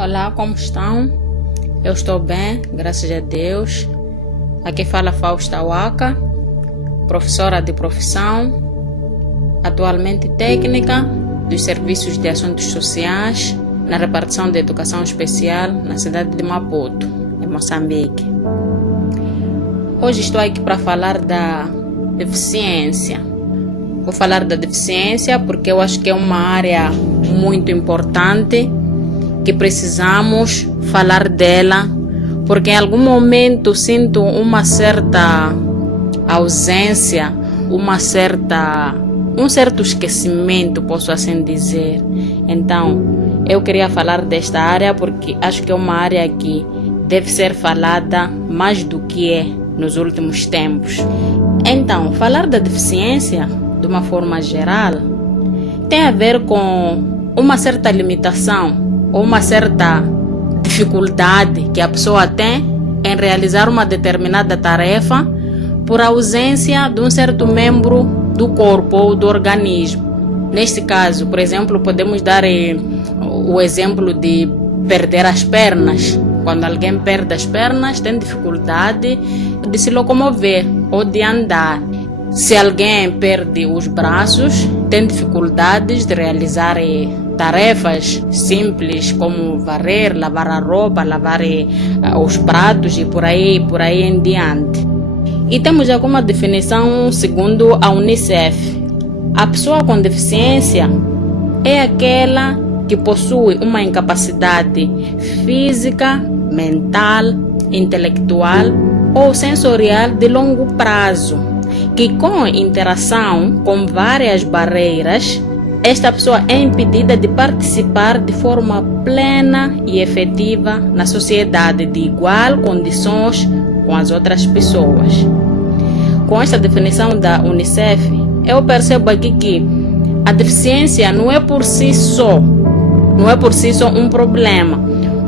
Olá, como estão? Eu estou bem, graças a Deus. Aqui fala Fausta Waka, professora de profissão, atualmente técnica dos Serviços de Assuntos Sociais na repartição de Educação Especial na cidade de Maputo, em Moçambique. Hoje estou aqui para falar da deficiência. Vou falar da deficiência porque eu acho que é uma área muito importante que precisamos falar dela, porque em algum momento sinto uma certa ausência, um certo esquecimento, posso assim dizer. Então, eu queria falar desta área porque acho que é uma área que deve ser falada mais do que é nos últimos tempos. Então, falar da deficiência, de uma forma geral, tem a ver com uma certa limitação ou uma certa dificuldade que a pessoa tem em realizar uma determinada tarefa por ausência de um certo membro do corpo ou do organismo. Neste caso, por exemplo, podemos dar o exemplo de perder as pernas. Quando alguém perde as pernas, tem dificuldade de se locomover ou de andar. Se alguém perde os braços, tem dificuldades de realizar tarefas simples como varrer, lavar a roupa, lavar os pratos e por aí em diante. E temos alguma definição segundo a Unicef. A pessoa com deficiência é aquela que possui uma incapacidade física, mental, intelectual ou sensorial de longo prazo, que com interação com várias barreiras, esta pessoa é impedida de participar de forma plena e efetiva na sociedade de igual condições com as outras pessoas. Com esta definição da Unicef, eu percebo aqui que a deficiência não é por si só um problema.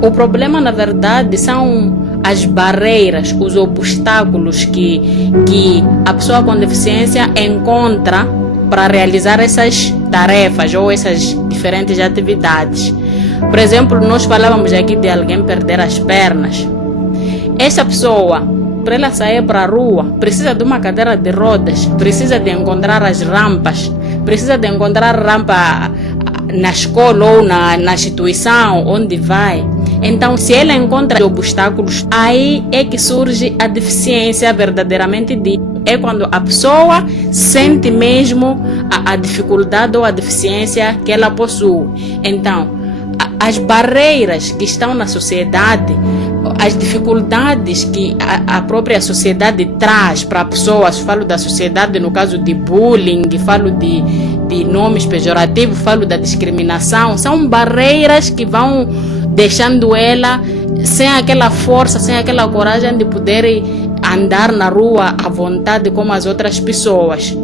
O problema, na verdade, são as barreiras, os obstáculos que a pessoa com deficiência encontra para realizar essas tarefas ou essas diferentes atividades. Por exemplo, nós falávamos aqui de alguém perder as pernas. Essa pessoa, para ela sair para a rua, precisa de uma cadeira de rodas, precisa de encontrar as rampas, precisa de encontrar rampa na escola ou na instituição onde vai. Então, se ela encontra obstáculos, aí é que surge a deficiência verdadeiramente dita. É quando a pessoa sente mesmo a dificuldade ou a deficiência que ela possui. Então, as barreiras que estão na sociedade, as dificuldades que a própria sociedade traz para pessoas, falo da sociedade no caso de bullying, falo de nomes pejorativos, falo da discriminação, são barreiras que vão deixando ela sem aquela força, sem aquela coragem de poder andar na rua à vontade como as outras pessoas.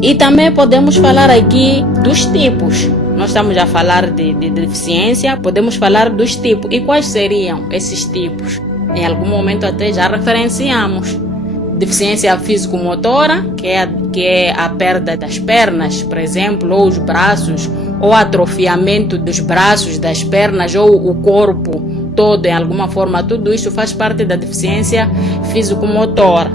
E também podemos falar aqui dos tipos. Nós estamos a falar de deficiência, podemos falar dos tipos. E quais seriam esses tipos? Em algum momento até já referenciamos. Deficiência físico-motora, que é a perda das pernas, por exemplo, ou os braços, ou atrofiamento dos braços, das pernas, ou o corpo todo, em alguma forma. Tudo isso faz parte da deficiência físico-motora.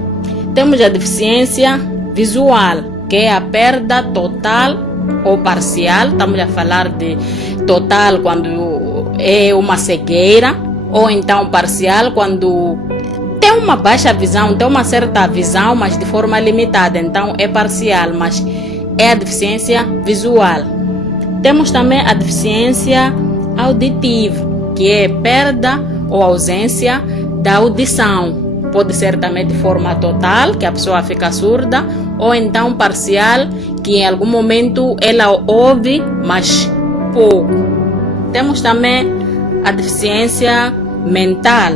Temos a deficiência visual, que é a perda total ou parcial. Estamos a falar de total quando é uma cegueira, ou então parcial quando tem uma baixa visão, tem uma certa visão, mas de forma limitada. Então é parcial, mas é a deficiência visual. Temos também a deficiência auditiva, que é perda ou ausência da audição. Pode ser também de forma total, que a pessoa fica surda, ou então parcial, que em algum momento ela ouve, mas pouco. Temos também a deficiência mental.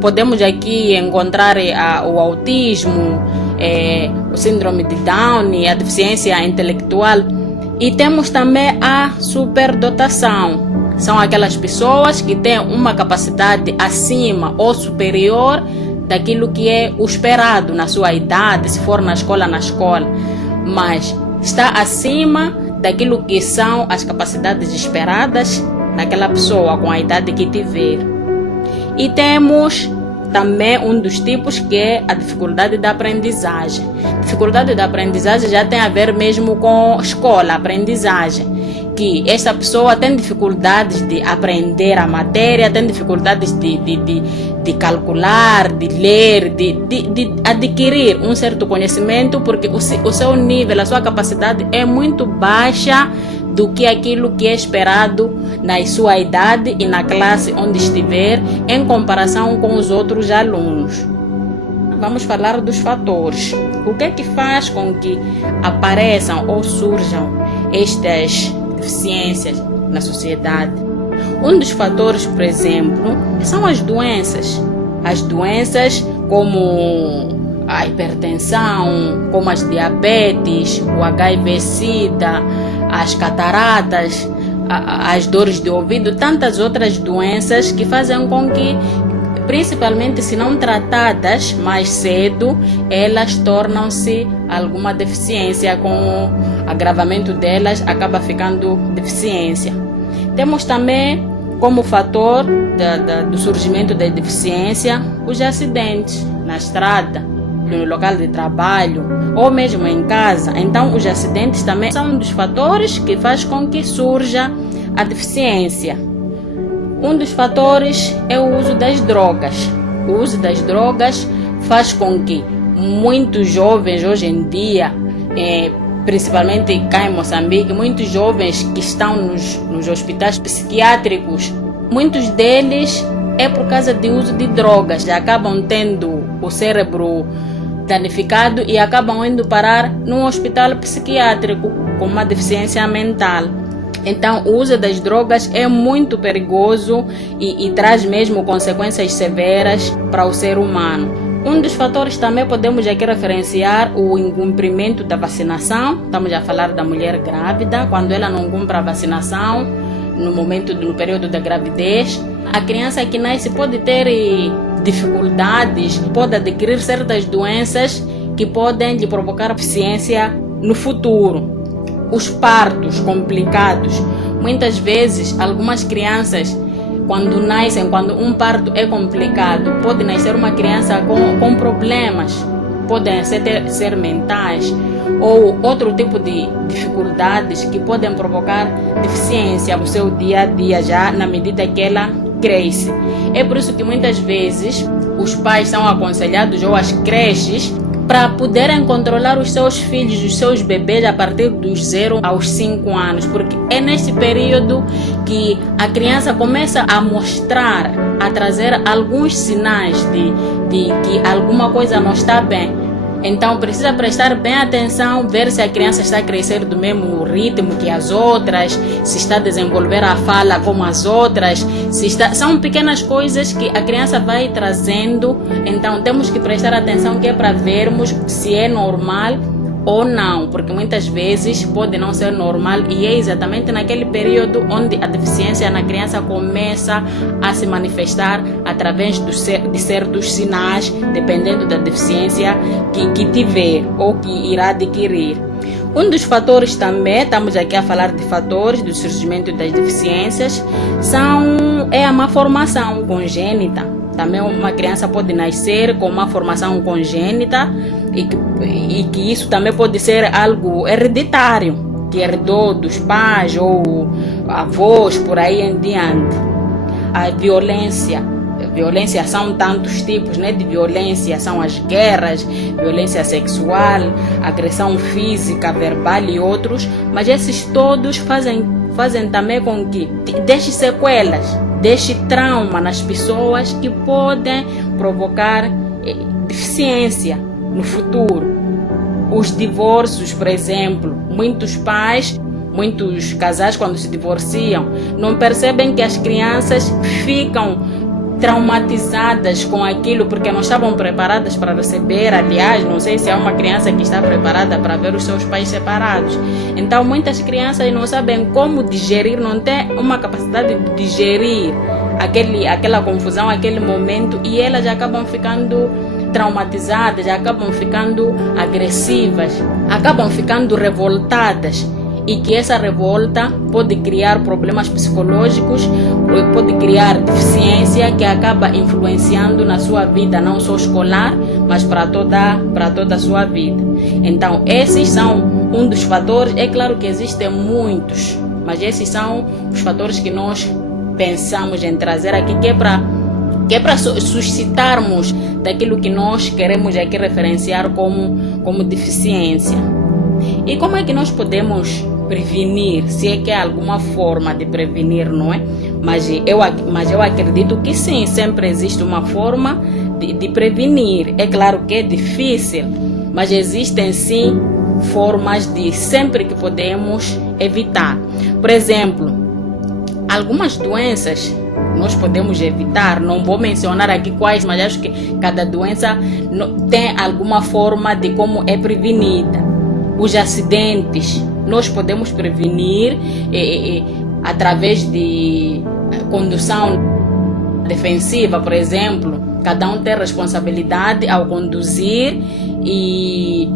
Podemos aqui encontrar o autismo, o síndrome de Down, a deficiência intelectual. E temos também a superdotação. São aquelas pessoas que têm uma capacidade acima ou superior daquilo que é o esperado na sua idade, se for na escola, mas está acima daquilo que são as capacidades esperadas naquela pessoa com a idade que tiver. E temos também um dos tipos que é a dificuldade da aprendizagem. Dificuldade da aprendizagem já tem a ver mesmo com escola, aprendizagem. Que essa pessoa tem dificuldades de aprender a matéria, tem dificuldades de calcular, de ler, de adquirir um certo conhecimento, porque o seu nível, a sua capacidade é muito baixa do que aquilo que é esperado na sua idade e na classe onde estiver, em comparação com os outros alunos. Vamos falar dos fatores. O que é que faz com que apareçam ou surjam estas deficiências na sociedade? Um dos fatores, por exemplo, são as doenças. As doenças como a hipertensão, como as diabetes, o HIV-Sida, as cataratas, as dores de ouvido, tantas outras doenças que fazem com que, principalmente se não tratadas mais cedo, elas tornam-se alguma deficiência. Com o agravamento delas, acaba ficando deficiência. Temos também como fator do surgimento da deficiência os acidentes na estrada, no local de trabalho ou mesmo em casa. Então, os acidentes também são um dos fatores que faz com que surja a deficiência. Um dos fatores é o uso das drogas. O uso das drogas faz com que muitos jovens hoje em dia, principalmente cá em Moçambique, muitos jovens que estão nos hospitais psiquiátricos, muitos deles é por causa do uso de drogas, já acabam tendo o cérebro danificado e acabam indo parar num hospital psiquiátrico com uma deficiência mental. Então, o uso das drogas é muito perigoso e traz mesmo consequências severas para o ser humano. Um dos fatores também podemos aqui referenciar o incumprimento da vacinação. Estamos a falar da mulher grávida, quando ela não cumpre a vacinação no período da gravidez. A criança que nasce pode ter dificuldades, pode adquirir certas doenças que podem lhe provocar deficiência no futuro. Os partos complicados. Muitas vezes, algumas crianças, quando um parto é complicado, pode nascer uma criança com problemas, podem ser mentais ou outro tipo de dificuldades que podem provocar deficiência no seu dia a dia, já na medida que ela cresce. É por isso que muitas vezes os pais são aconselhados, ou as creches, para poderem controlar os seus filhos, os seus bebês a partir dos 0 aos 5 anos, porque é nesse período que a criança começa a mostrar, a trazer alguns sinais de que alguma coisa não está bem. Então precisa prestar bem atenção, ver se a criança está a crescer do mesmo ritmo que as outras, se está a desenvolver a fala como as outras, são pequenas coisas que a criança vai trazendo. Então temos que prestar atenção, que é para vermos se é normal ou não, porque muitas vezes pode não ser normal e é exatamente naquele período onde a deficiência na criança começa a se manifestar através de certos sinais, dependendo da deficiência que tiver ou que irá adquirir. Um dos fatores também, estamos aqui a falar de fatores do surgimento das deficiências, é a má formação congênita. Também uma criança pode nascer com uma formação congênita e que isso também pode ser algo hereditário, que herdou dos pais ou avós, por aí em diante. A violência são tantos tipos, né, de violência, são as guerras, violência sexual, agressão física, verbal e outros, mas esses todos fazem também com que deixe sequelas, deixe trauma nas pessoas que podem provocar deficiência no futuro. Os divórcios, por exemplo, muitos casais, quando se divorciam, não percebem que as crianças ficam traumatizadas com aquilo porque não estavam preparadas para receber. Aliás, não sei se é uma criança que está preparada para ver os seus pais separados. Então muitas crianças não sabem como digerir, não têm uma capacidade de digerir aquela confusão, aquele momento, e elas já acabam ficando traumatizadas, já acabam ficando agressivas, acabam ficando revoltadas. e que essa revolta pode criar problemas psicológicos, pode criar deficiência que acaba influenciando na sua vida, não só escolar, mas para toda a sua vida. Então, esses são um dos fatores. É claro que existem muitos, mas esses são os fatores que nós pensamos em trazer aqui, que é para suscitarmos daquilo que nós queremos aqui referenciar como deficiência. E como é que nós podemos prevenir, se é que há alguma forma de prevenir, não é? Mas eu acredito que sim, sempre existe uma forma de prevenir. É claro que é difícil, mas existem sim formas de sempre que podemos evitar. Por exemplo, algumas doenças nós podemos evitar, não vou mencionar aqui quais, mas acho que cada doença tem alguma forma de como é prevenida. Os acidentes nós podemos prevenir através de condução defensiva, por exemplo. Cada um tem responsabilidade ao conduzir, e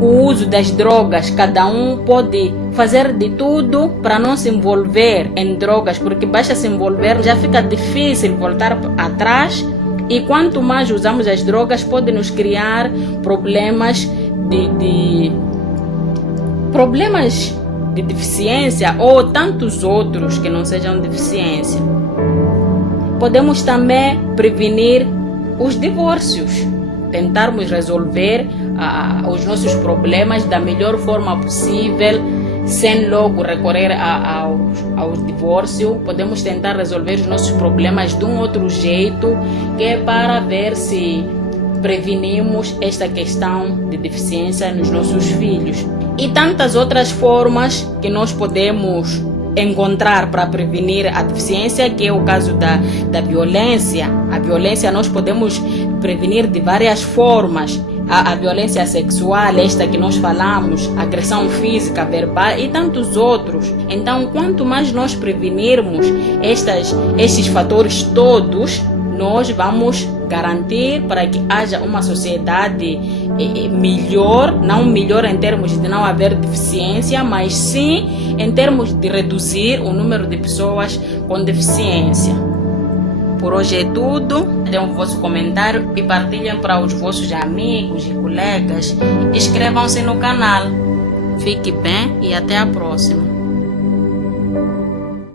o uso das drogas, cada um pode fazer de tudo para não se envolver em drogas, porque basta se envolver, já fica difícil voltar atrás, e quanto mais usamos as drogas, pode nos criar problemas problemas de deficiência ou tantos outros que não sejam deficiência. Podemos também prevenir os divórcios, tentarmos resolver os nossos problemas da melhor forma possível, sem logo recorrer ao divórcio. Podemos tentar resolver os nossos problemas de um outro jeito, que é para ver se prevenimos esta questão de deficiência nos nossos filhos. E tantas outras formas que nós podemos encontrar para prevenir a deficiência, que é o caso da violência. A violência nós podemos prevenir de várias formas. A violência sexual, esta que nós falamos, agressão física, verbal e tantos outros. Então, quanto mais nós prevenirmos estes fatores todos, nós vamos garantir para que haja uma sociedade melhor, não melhor em termos de não haver deficiência, mas sim em termos de reduzir o número de pessoas com deficiência. Por hoje é tudo. Dêem o vosso comentário e partilhem para os vossos amigos e colegas. Inscrevam-se no canal. Fique bem e até a próxima.